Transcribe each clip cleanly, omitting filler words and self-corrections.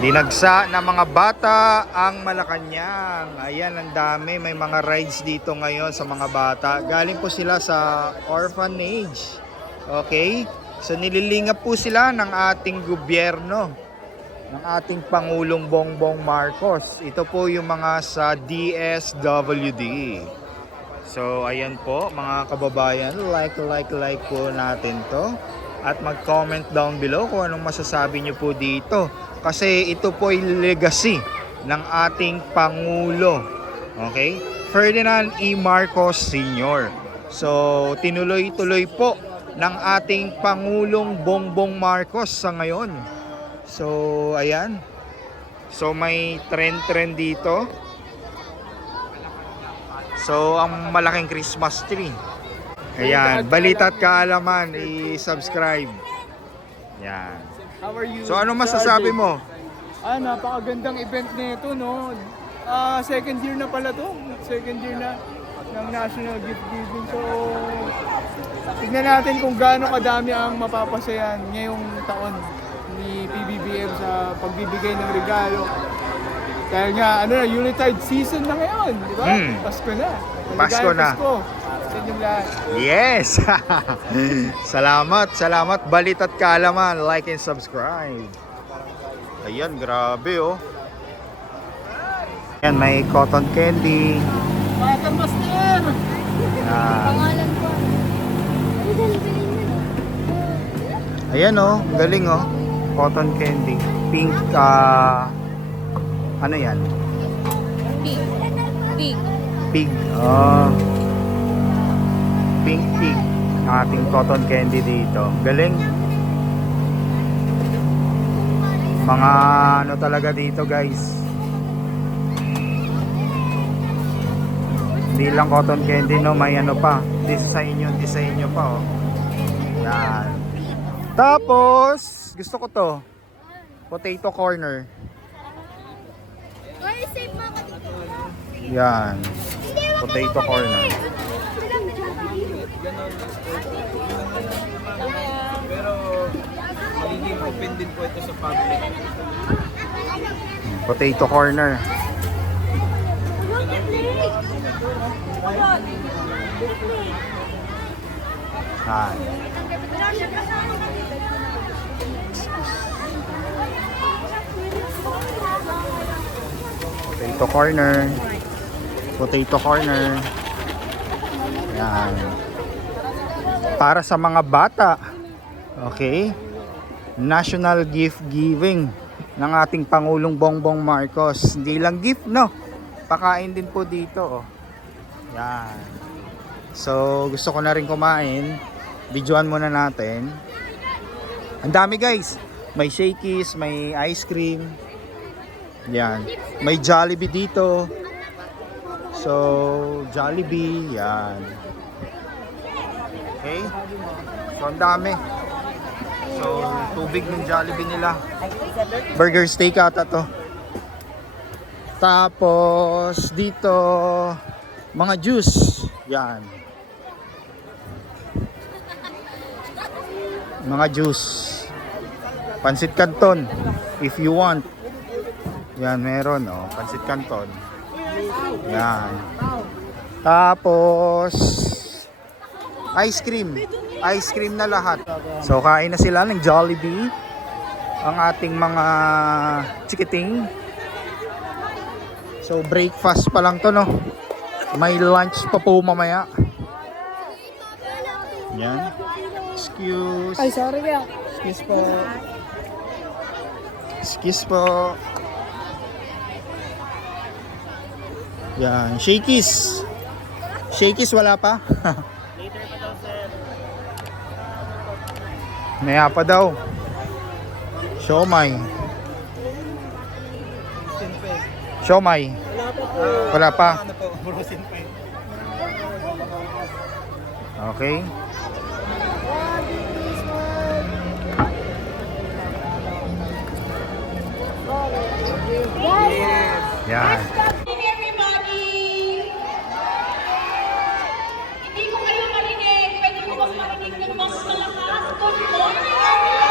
Dinagsa na mga bata ang Malacanang. Ayan, ang dami. May mga rides dito ngayon sa mga bata. Galing po sila sa orphanage. Okay? So nililingap po sila ng ating gobyerno, ng ating Pangulong Bongbong Marcos. Ito po yung mga sa DSWD. So ayan po mga kababayan, like po natin to. At mag-comment down below kung anong masasabi nyo po dito. Kasi ito po ay legacy ng ating Pangulo. Okay? Ferdinand E. Marcos Sr. So, tinuloy-tuloy po ng ating Pangulong Bongbong Marcos sa ngayon. So, ayan. So, may trend dito. So, ang malaking Christmas tree. Ayan, balita at kaalaman, i-subscribe. Yan. How are you? So ano masasabi mo? Napakagandang event nito, no? Second year na pala to. Second year na ng National Gift Giving. So, tignan natin kung gaano kadami ang mapapasayan ngayong taon ni PBBM sa pagbibigay ng regalo. Dahil nga, Yuletide season na ngayon, di ba? Pasko na. Pasko na. Pasko. Sa inyong lahat. Yes! Salamat. Balit at kaalaman, like and subscribe. Ayan, grabe oh. Ayan, may cotton candy. Cotton Master! Pangalan ko. Ayan oh, galing oh. Cotton candy. Pink, ano yan? Pig. Pig. Oh. Pink pig. Ang ating cotton candy dito. Galing. Mga ano talaga dito guys. Hindi lang cotton candy no, may ano pa. Design nyo pa oh. Yan. Tapos, gusto ko to. Potato corner. Ay, save mo ako dito. Yan. Potato corner. Pero magiging open din po ito sa public. Potato corner. Yan. Potato corner. Potato corner. Yan. Para sa mga bata. Okay? National Gift Giving ng ating Pangulong Bongbong Marcos. Hindi lang gift, no? Pakain din po dito, oh. Yan. So, gusto ko na rin kumain. Videoan muna natin. Ang dami, guys. May shakies, may ice cream. Yan. May Jollibee dito. So, Jollibee. Yan. Okay? So, ang dami. So, tubig ng Jollibee nila. Burger steak ata to. Tapos, dito, mga juice. Yan. Mga juice. Pansit Canton. If you want. Yan, meron, oh. Pansit Canton. Yan. Tapos, ice cream. Ice cream na lahat. So, kain na sila ng Jollibee. Ang ating mga chikiting. So, breakfast pa lang to, no? May lunch pa po mamaya. Yan. Excuse. Ay, sorry ka. Excuse po. Excuse po. Yan. Shakies. Shakies wala pa? Later pa daw, sir. Maya pa daw. Siomay. Siomay. Wala pa. Ano po? Burusin pa yun. Okay. Yan. Everybody! Hindi ko kayo marinig. Pwede ko bang marinig ng mas malakas? Good morning, everyone!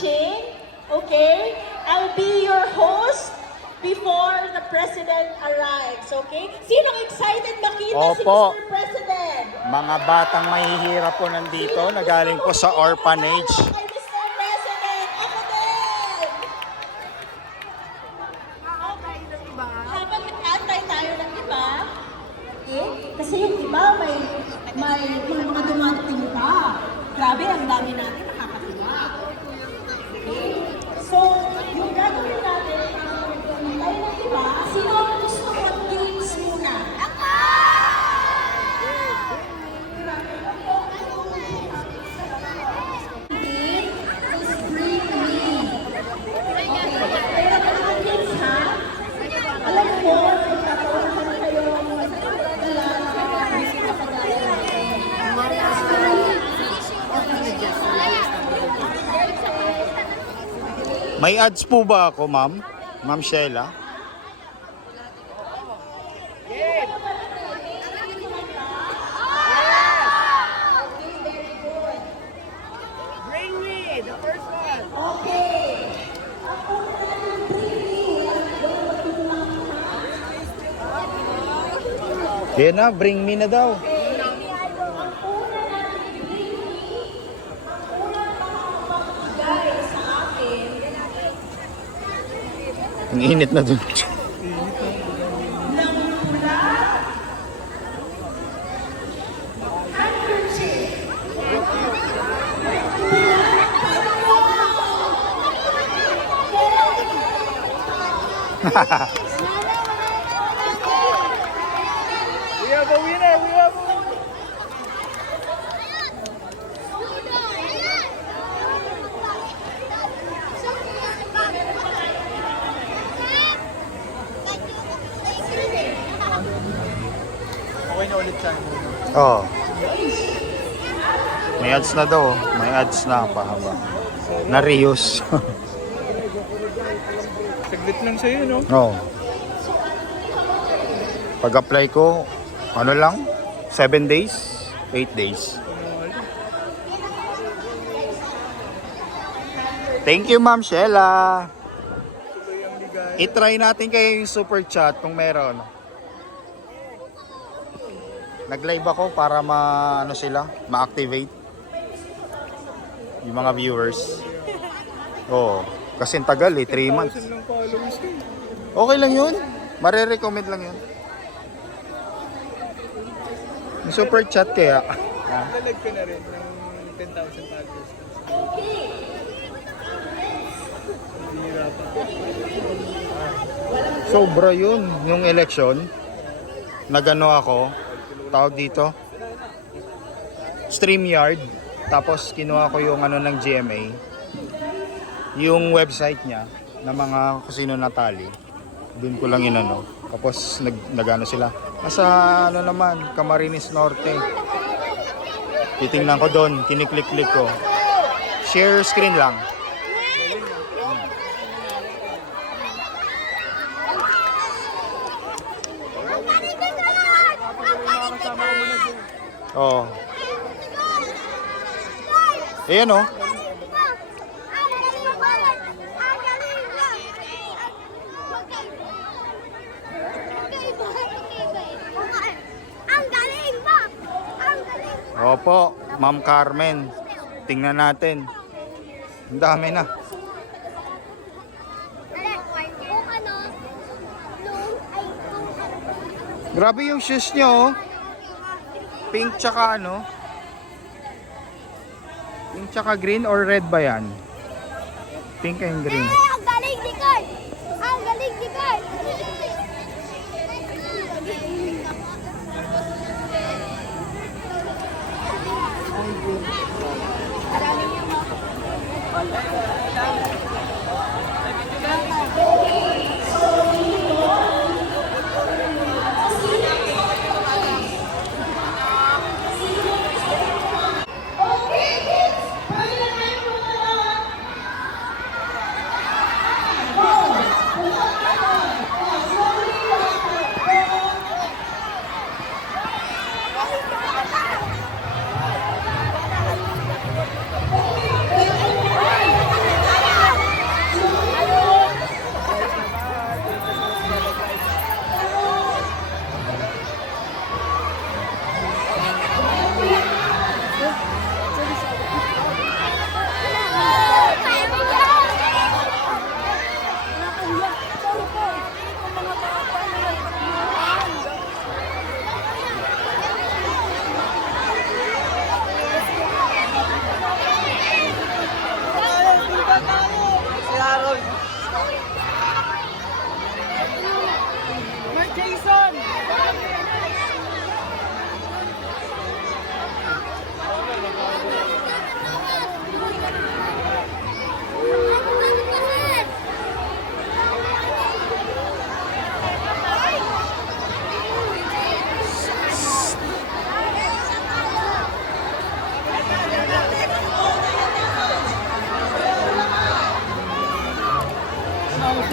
watching, okay? I'll be your host before the President arrives, okay? Sinong excited makita si Opo. Mr. President? Mga batang mahihirap po nandito na galing po sa orphanage. Kay Mr. President, ako din! Habang nag-antay tayo ng iba, kasi yung iba may mga dumating pa. Grabe, ang dami natin nakakatuwa. Okay? So, yung gagawin natin, tayo ng iba, sino ang gusto mag-games muna? Just bring me. Pero mga kids, ha? Alam mo, nagkakaroon kayong May ads po ba ako, ma'am? Ma'am Sheila? Yan na, bring me na daw. Ang init na dun. We have a winner! We have a winner! Okay na ulit tayo muna. Oh. May ads na daw. May ads na pahaba. Na-reuse. Saglit lang sa'yo, no? Oh. Pag-apply ko, ano lang? 7 days? 8 days. Thank you, Ma'am Sheila. Tuloy ang ligay. I-try natin kayo yung super chat kung meron. Nag-live ako para ano sila, ma-activate yung mga viewers. Oo. Kasi ang tagal 3 months. 10,000 lang followers ko. Okay lang yun. Mare-recommend lang yun. Yung super chat kaya. Lalag ka na rin ng 10,000 followers. Bihira pa. Sobra yun. Yung election, nagano ako, tawag dito, StreamYard. Tapos kinuha ko yung ano ng GMA, yung website niya na mga kusino natali. Doon ko lang inano. Tapos nagano sila. Nasa ano naman, Camarines Norte. Titingnan ko doon, kiniklik-klik ko. Share screen lang. Oh. Ayan oh. Ang galing mo! Ang galing! Opo, Ma'am Carmen. Tingnan natin. Ang dami na. Kung ano, nung ay Grabe yung shoes nyo oh. Pink tsaka ano? Pink tsaka green or red ba yan? Pink and green. ang galing ni Carl! Ang galing ni Carl!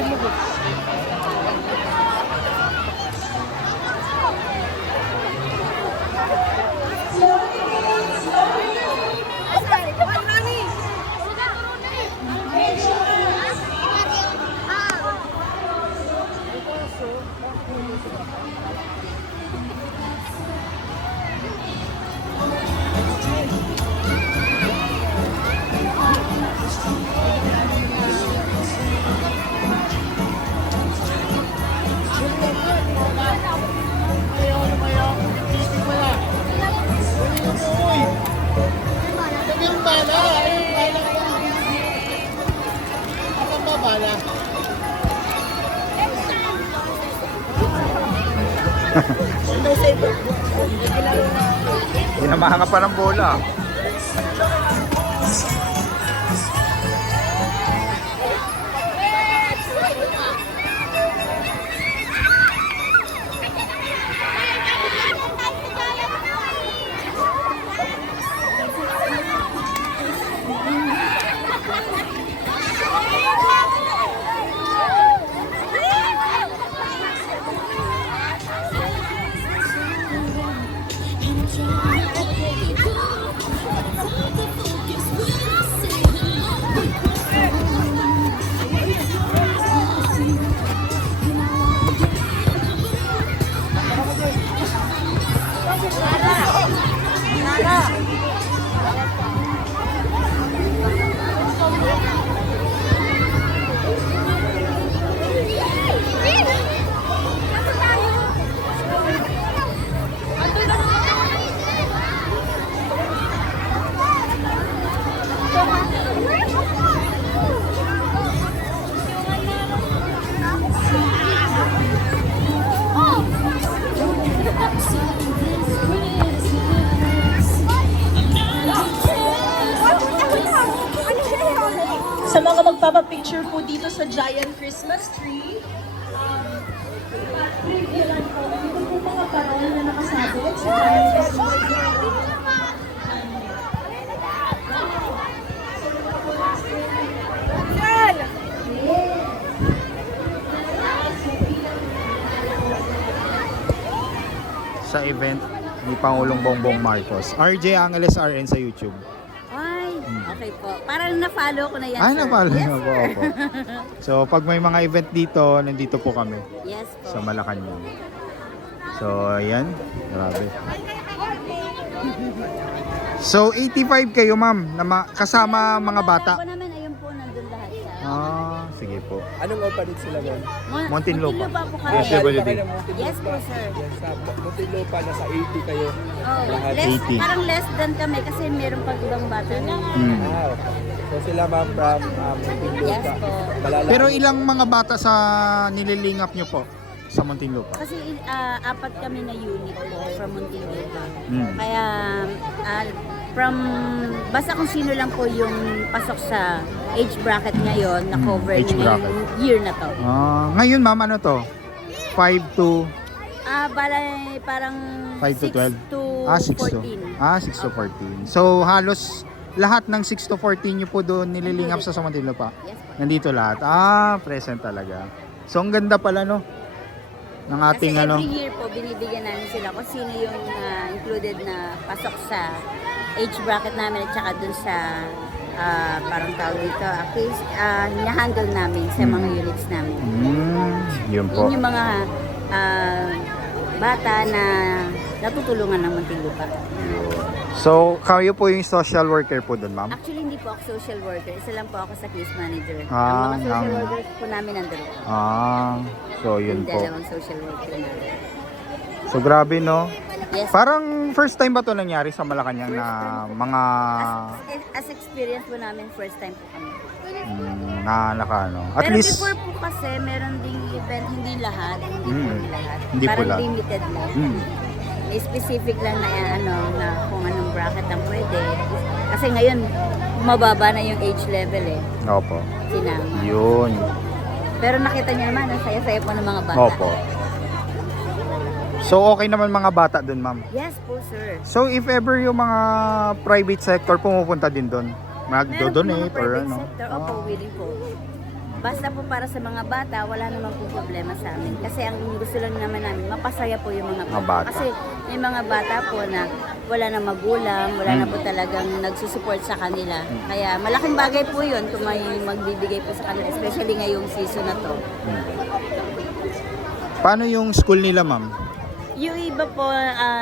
mo po. Ginamahan ka pa ng bola. Sa mga magpapapicture po dito sa giant Christmas tree, trivia lang po, ito po mga parol na nakasabit sa giant Christmas tree. Sa event ni Pangulong Bongbong Marcos. RJ Angeles RN sa YouTube. Ay, okay po. Parang na-follow ko na yan, Ah, sir. napalo Yes, na po sir. ako. So, pag may mga event dito, nandito po kami Yes po. sa Malacanang. So, ayan. Grabe. So, 85 kayo, ma'am, na kasama mga bata. Ako naman, ayun po, nandun lahat sa... Ah, sige po. Anong orphanage sila mo? Muntinlupa. Muntinlupa po kami. Yes, WD. Yes po, sir. Yes, sa Muntinlupa, nasa 80 kayo. Oh, Lahat. less, 80. parang less than kami kasi meron pang ibang bata na. Hmm. Ah, okay. So sila ma'am from Muntinlupa. Yes po. Malala- Pero ilang mga bata sa nililingap nyo po sa Muntinlupa? Kasi apat kami na unit po from Muntinlupa. Hmm. Kaya basta kung sino lang po yung pasok sa age bracket ngayon na cover age niya bracket. yung year na to. Ah, ngayon, ma'am, ano to? 5 to Balay parang 5 to 6 12? to 6 to 14. 6 to 14. So, halos lahat ng 6 to 14 nyo po doon nililingap sa Muntinlupa? Yes po. Nandito lahat. Present talaga. So, ang ganda pala, no? Ng ating, Kasi ano. every year po binibigyan namin sila kung sino yung included na pasok sa age bracket namin at saka dun sa parang tawag dito, case, hina-handle namin sa mga units namin. Yun po. Yun yung mga bata na natutulungan ng Muntinlupa. So, kayo po yung social worker po doon, ma'am? Actually, hindi po ako social worker. Isa lang po ako sa case manager. Ah, Ang mga social ng- workers po namin nandun. So, yun Yung po. dalawang social worker namin. So, grabe, no? Yes. Parang first time ba to nangyari sa Malacanang na mga As experience po namin, first time po kami. na ano? At Pero least, before po kasi, meron ding event, hindi lahat. Hindi po lahat. Hindi po Parang lahat. limited lang. mm, May specific lang na na kung anong bracket ang pwede. Kasi ngayon, mababa na yung age level eh. opo. Sinama. Yun. Pero nakita niyo naman, ang saya-saya po ng mga bata. Opo. So, okay naman mga bata doon, ma'am? Yes po, sir. So, if ever yung mga private sector pumupunta din doon, Meron po magdo-donate mga or private ano? sector. Opo, willing po. Basta po para sa mga bata, wala namang po problema sa amin. Kasi ang gusto lang naman namin, mapasaya po yung mga Mga bata. bata. Kasi may mga bata po na wala na magulang, wala na po talagang nagsusupport sa kanila. Kaya malaking bagay po yun kung may magbibigay po sa kanila, especially ngayong season na to. Paano yung school nila, ma'am? Yung iba po,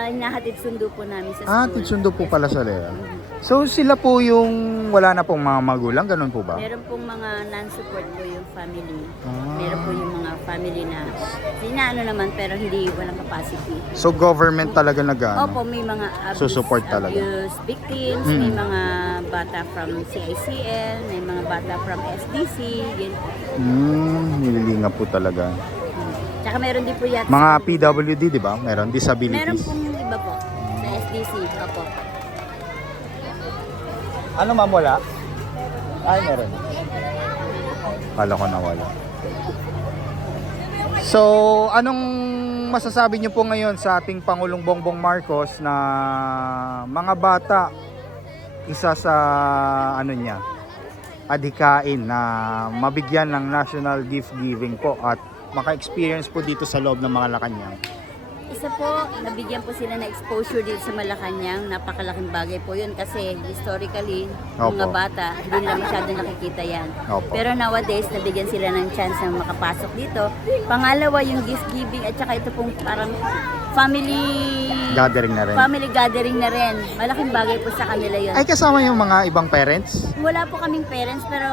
hinahatid sundo po namin sa school. Ah, titsundo po pala sa Lea. So sila po yung wala na pong mga magulang, ganun po ba? Meron pong mga non-support po yung family. Ah. Meron po yung mga family na sinaano naman pero hindi walang capacity. So government talaga Opo, nag-ano? may mga Susupport talaga. abuse victims, may mga bata from CICL, may mga bata from SDC, yun. Nililinga po talaga. Tsaka meron din po yata Mga PWD, di ba? Meron disabilities. meron pong iba po sa SDC, opo. Ano, ma'am, wala? Ay, meron. Kala ko na wala. So, anong masasabi niyo po ngayon sa ating Pangulong Bongbong Marcos na mga bata, isa sa ano niya, adhikain na mabigyan ng national gift giving po at maka-experience po dito sa loob ng mga Malacanang? Isa po, nabigyan po sila na exposure dito sa Malacanang. Napakalaking bagay po yun kasi historically, mga Opo. bata, hindi nila masyado nakikita yan. Opo. Pero nowadays, nabigyan sila ng chance na makapasok dito. Pangalawa, yung gift giving at saka ito pong parang family Gathering na rin. family gathering na rin. Malaking bagay po sa kanila yun. Ay, kasama yung mga ibang parents? Wala po kaming parents pero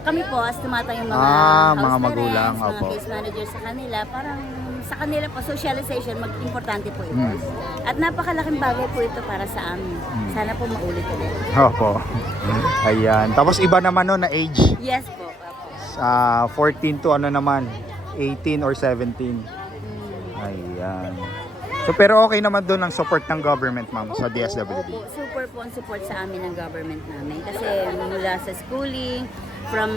kami po as tumatang yung mga Ah, house mga magulang, parents, mga opo. case manager sa kanila, parang sa kanila po socialization importante po ito. Hmm. At napakalaking bagay po ito para sa amin. Sana po maulit ulit. Opo. Ayan. Tapos iba naman no na age. Yes po. Opo. 14 to ano naman, 18 or 17. Ayan. So pero okay naman doon ang support ng government, ma'am, sa DSWD. Opo, super po ang support sa amin ng government namin. Kasi mula sa schooling, from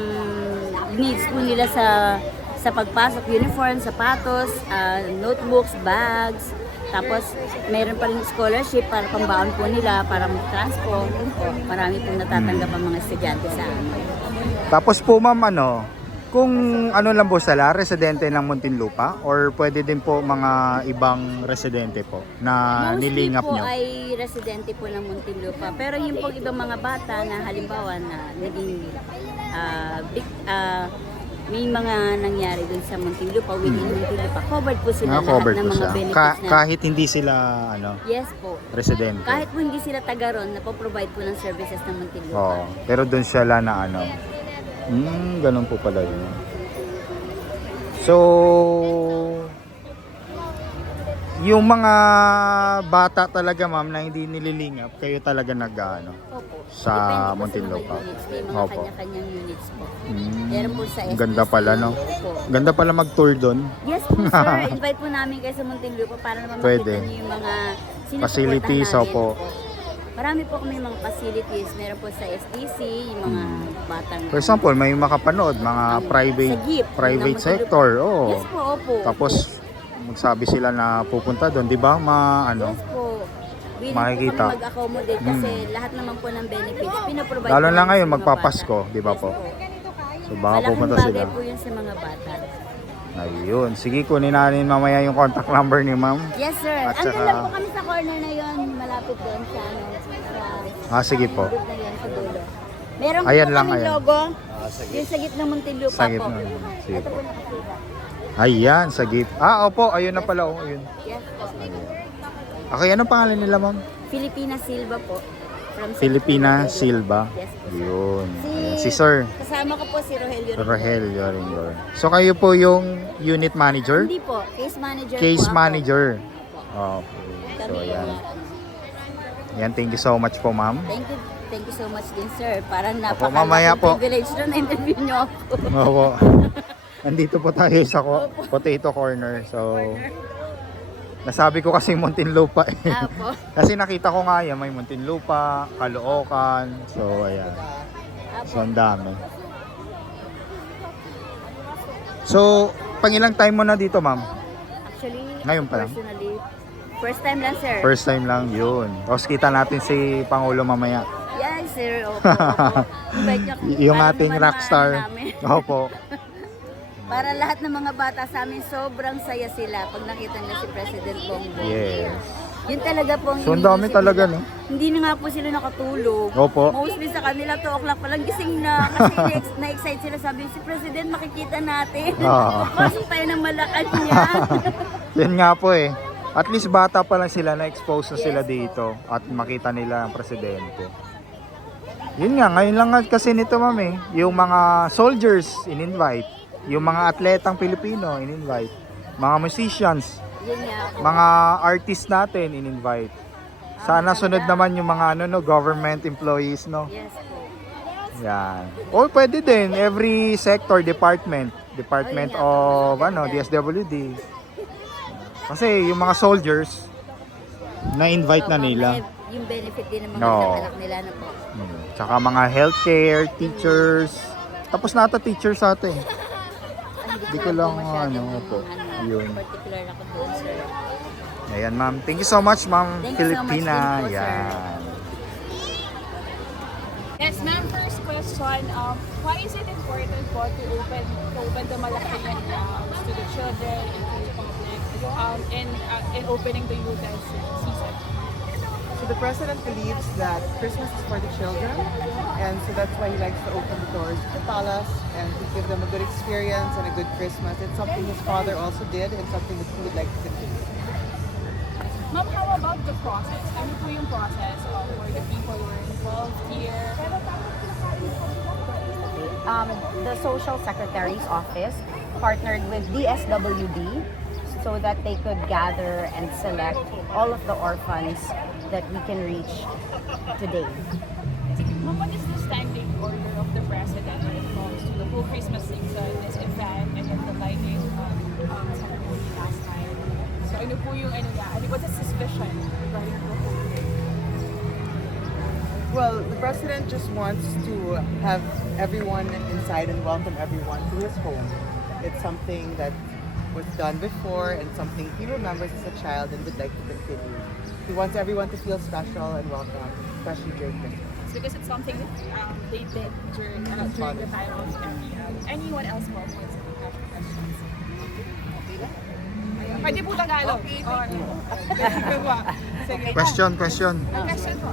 needs po nila sa pagpasok, uniform, sapatos, notebooks, bags. Tapos meron pa rin scholarship para pambaon po nila, para transport. Po. Marami pong natatanggap ang mga estudyante sa amin. Tapos po, ma'am, ano, kung ano lang po sila, residente ng Muntinlupa or pwede din po mga ibang residente po na nilingap Mostly po nyo? ay residente po ng Muntinlupa. Pero yung pong ibang mga bata na halimbawa na naging may mga nangyari dun sa Muntinlupa, within Muntinlupa, covered po sila lahat Covered ng po mga siya. benefits na. Kahit hindi sila ano, Yes po. residente. Kahit po hindi sila taga ron, napoprovide po ng services ng Muntinlupa. Oo. Pero doon sila na ano. Ganun po pala yun. So, yung mga bata talaga, ma'am, na hindi nililingap, kayo talaga nag-ano Opo. sa Depende po Muntinlupa. mga units. May mga Opo. kanya-kanyang units po. Meron po sa SPC. Ganda pala, no? Opo. Ganda pala mag-tour doon. Yes po sir, invite po namin kayo sa Muntinlupa para naman Pwede. makita niyo yung mga sinusuportahan Facilities, namin. opo. Marami po kami mga facilities. Meron po sa SDC, yung mga batang... For example, may makapanood, mga Sa private jeep, private ng sector. Oh. Yes po, opo. Tapos magsabi sila na pupunta doon, 'di ba? Ano? Yes po. Willing Makikita. po kami mag-accommodate kasi lahat naman po ng benefits pinaprovide Lalo po na namin ngayon sa mga magpapasko, bata. 'di ba Yes po? So baka Malaking pupunta bagay sila. po yun sa mga bata. Ayun, sige kunin natin mamaya yung contact number ni ma'am. Yes sir. At Andun saka- lang po kami sa corner na yon, malapit doon sa ano, Sige po. gitna na yun, sa dulo. Meron po Ayan lang, kaming ayan. logo. Yung sa gitna Muntinlupa Sa po. gitna. Sige Ito po. po nakasulat. Ayan, sa git. Opo, ayun na pala, oh, ayun. Yes po. Okay, anong pangalan nila, ma'am? Filipina Silva po. From San Filipina Pedro. Silva. Yes po. Yun. Ayan. Si Sir Kasama ko po si Rogelio. Rahel Yoringor. So kayo po yung unit manager? Hindi po, case manager Case po ako. manager. Okay. So Kami ayan. yung, Yan, thank you so much po, ma'am. Thank you so much din sir. Parang mamaya napakalaking po. privilege na na-interview niyo ako. Opo. Nandito po tayo sa potato corner. So, nasabi ko kasi Muntinlupa eh. Apo. Kasi nakita ko nga yan, may Muntinlupa, Caloocan. So, ayan. So, ang dami. So, pangilang time mo na dito, ma'am? Actually, Ngayon pa lang? personally, first time lang sir. First time lang, yun. Tapos kita natin si Pangulo mamaya. Yes sir, opo. Invite niyo ako. Yung Para ating naman rockstar. maano namin. Opo. Para lahat ng mga bata sa amin, sobrang saya sila pag nakita nila si President Bongbong. Yes. Yun talaga pong So, ang dami iniisip talaga, nila. no? Hindi na nga po sila nakatulog. Opo. Mostly sa kanila, 2 o'clock pa lang gising na. Kasi na-excite sila. Sabi, si President makikita natin. Oo. Pasok tayo ng Malacanang. Yan nga po eh. At least bata pa lang sila, na-expose na sila Yes po. dito at makita nila ang presidente. Yun nga, ngayon lang nga kasi nito mami, yung mga soldiers in-invite, yung mga atletang Pilipino in-invite, mga musicians, Yun nga po. mga artists natin in-invite. Sana sunod naman yung mga ano no, government employees no. Yes po. Yan. O pwede din every sector department of ano, DSWD. Kasi yung mga soldiers na-invite na So, nila. may- Yung benefit din ng mga No. anak nila na po. Tsaka mga healthcare, teachers. Tapos na ata teachers sa atin. Di ko lang ano po. Yun. Particular ako doon, sir. Ayan ma'am. Thank you so much ma'am Thank you so much Filipina. din po, sir. Yan. Yes, ma'am. First question, why is it important po to open the Malacanang to the children and to the public, and opening the youth season? So the president believes that Christmas is for the children, and so that's why he likes to open the doors to the palace and to give them a good experience and a good Christmas. It's something his father also did and something that he would like to continue. Ma'am, how about the process? Ano po yung process for the people who are involved here? The Social Secretary's Office partnered with DSWD so that they could gather and select all of the orphans that we can reach today. Ma'am, what is the standing order of the president when it comes to the whole Christmas season, this event, and then the lighting ceremony last time? So ano po yung ano niya? What's his vision regarding the whole? Well, the president just wants to have everyone inside and welcome everyone to his home. It's something that was done before and something he remembers as a child and would like to continue. He wants everyone to feel special and welcome, especially during Christmas. Because it's something that they did during the time of anyone else po wants to have questions. Pwede po Tagalog. Sige. Question. Question po.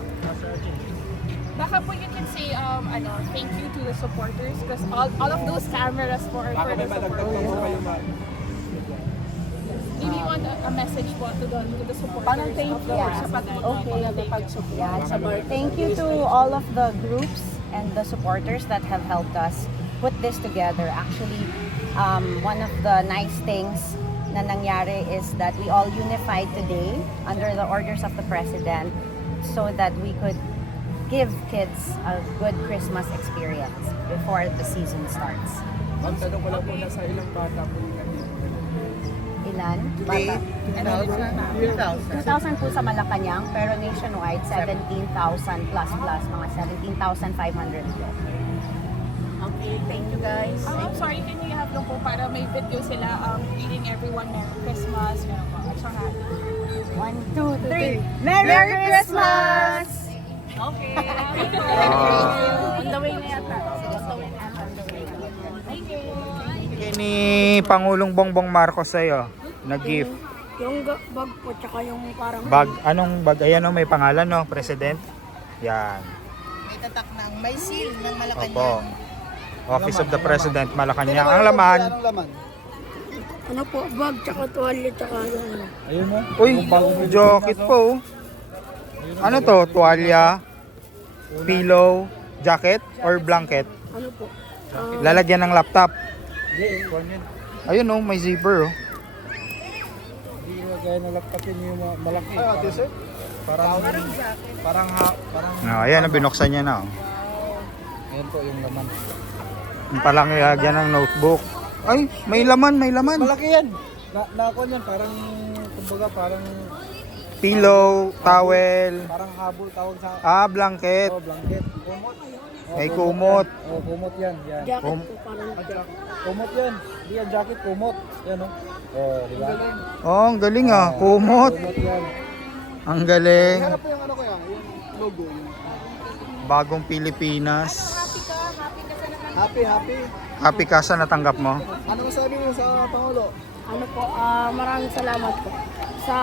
Baka po you can say thank you to the supporters because all of those cameras for the supporters. Maybe you want a message po to the supporters Parang thank of the Thank you to all of the groups and the supporters that have helped us put this together. Actually, one of the nice things na nangyari is that we all unified today under the orders of the president so that we could give kids a good Christmas experience before the season starts. Ma'am, tanong ko lang po nasa ilang bata po yung nandito. Ilan? Bata? 2,000. 2,000 po sa Malacanang, pero nationwide, 17,000 plus, mga 17,500 po. Okay, thank you guys. I'm sorry, can you have lang po para may video sila greeting everyone Merry Christmas. Meron po. At saka, 1, 2, 3. Merry Christmas! okay. On the way na yata. Thank you. Bigay ni Pangulong Bongbong Marcos sa'yo na gift. Yung bag po, tsaka yung parang... Bag, anong bag? Ayan o, may pangalan no, President. Yan. May tatak ng may seal ng Malacanang. Opo. Office of the President, Malacanang. Ang laman. Ano po, bag, tsaka tuwalya, tsaka yung... Uy, jacket po. Ano to? Tuwalya, pillow, jacket, or blanket? Ano po, Lalagyan ng laptop. Ayun oh, may zipper oh. Ayan, binuksan niya na oh. Ayan po yung laman. Yung palang lagyan ng notebook. Ay, may laman. Malaki yan. Nako yan, parang, kumbaga parang, Pillow, towel, parang habol tawag sa, blanket. blanket. Kumot. May kumot. Kumot yan. jacket po, parang... Kumot yan. Hindi yan jacket, kumot. Yan o. Di ba? Oh, ang galing ah. Kumot. Kumot yan. Ang galing. Hanap po yung ano ko yan, yung logo. Yung Bagong Pilipinas. happy. Happy ka sa natanggap mo? Ano masabi mo sa Pangulo? Ano po, maraming salamat po. Sa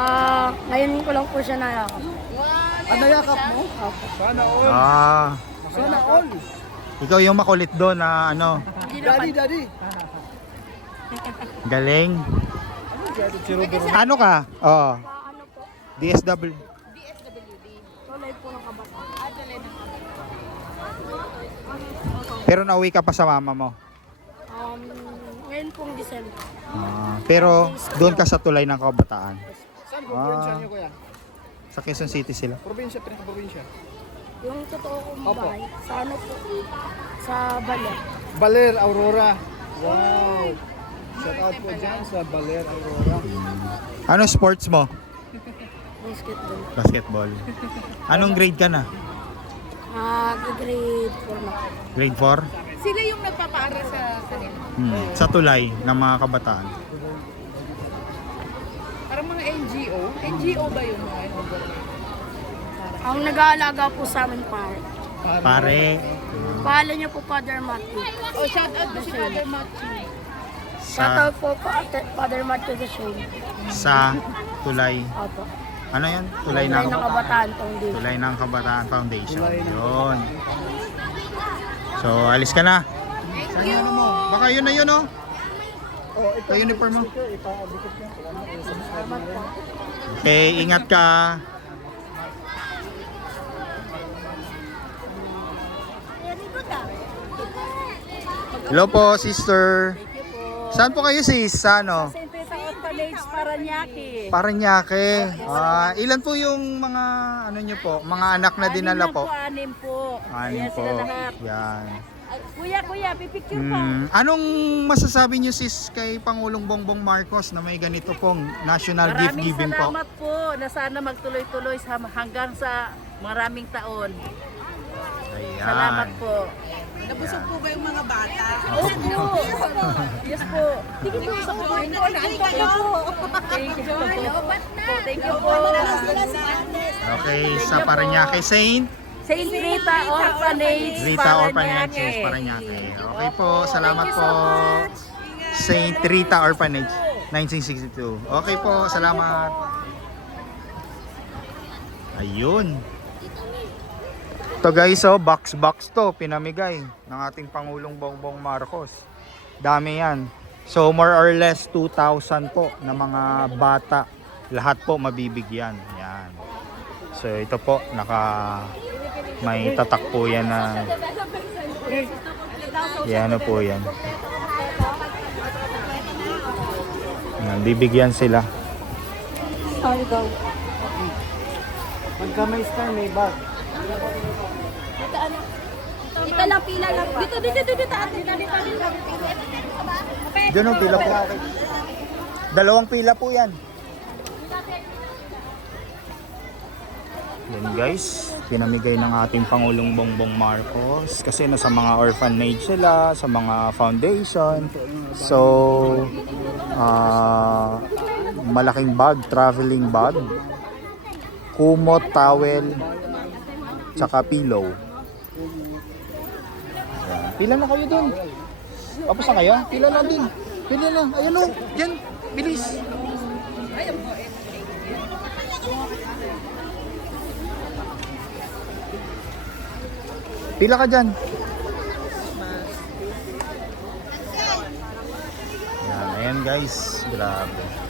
ngayon ko lang po siya nayakap. Nayakap mo? Sana all. Sana all. Ikaw yung makulit doon na ano, Daddy. galing. Ano ka? Oo. Ano po, DSW. tulay po ng kabataan. Pero nauwi ka pa sa mama mo. Ngayon pong December. Pero doon ka sa tulay ng kabataan. Saan probinsya niyo kuya? Sa Quezon City sila. Probinsya, pinaka-probinsya. Yung totoo kong Opo. bahay, sa ano po, sa Baler. Baler, Aurora. Wow. Shout out po dyan sa Baler, Aurora. Ano sports mo? Basketball. Basketball. Anong grade ka na? Grade 4 na. Grade 4? Sila yung nagpapaaral sa kanila. Sa tulay ng mga kabataan. Parang mga NGO. NGO ba yung mga Ang nag-aalaga po sa amin pare. Pare. Pangalan niya po Father Matthew. Oh, shout out to si Father Matthew. Shoutout Sa, po Father Matthew the Shane. sa tulay. Opo. Ano yan? Tulay Tulay ng ng kabataan foundation. Tulay ng Kabataan Foundation. Yun. So, alis ka na. Saan ano mo? Baka yun na yun, oh. Oh, ito. Sa uniform mo. Ipa-dikit niya. Salamat po. Okay, ingat ka. Hello po, sister. Saan po kayo, sis? Sa ano? College Paranaque. Paranaque. Ilan po yung mga ano nyo po? Mga anak na dinala po? Anim po. Anim po. Yan. Kuya, pipicture pa. Anong masasabi nyo, sis, kay Pangulong Bongbong Marcos na may ganito pong national gift giving po? Salamat po na sana magtuloy-tuloy hanggang sa maraming taon. Ayan. Salamat po. Nabusog po ba yung mga bata? Yes po. Sige po, sa po. Thank you po. Thank you po. Okay, sa Paranaque Saint Saint Rita Orphanage, Rita Orphanage, Paranaque. Okay po, salamat po. Saint Rita Orphanage, 1962. Okay po, salamat. Ayun. Ito guys, oh, box to, pinamigay ng ating Pangulong Bongbong Marcos. Dami yan. So more or less 2,000 po na mga bata. Lahat po mabibigyan. Yan. So ito po, may tatak po yan na yan po yan. Yan, bibigyan sila. Pagka may star, may bag. Dito lang, pila lang. Dito. Diyan ang pila po. Dalawang pila po yan. Yan guys, pinamigay ng ating Pangulong Bongbong Marcos kasi nasa mga orphanage sila, sa mga foundation. So, malaking bag, traveling bag, kumot, towel, tsaka pillow. Ayan. Pila na kayo dun. Tapos na kayo? Pila lang din. Pila lang. Ayan o. Yan. Bilis. Pila ka dyan. Ayan guys. Grabe.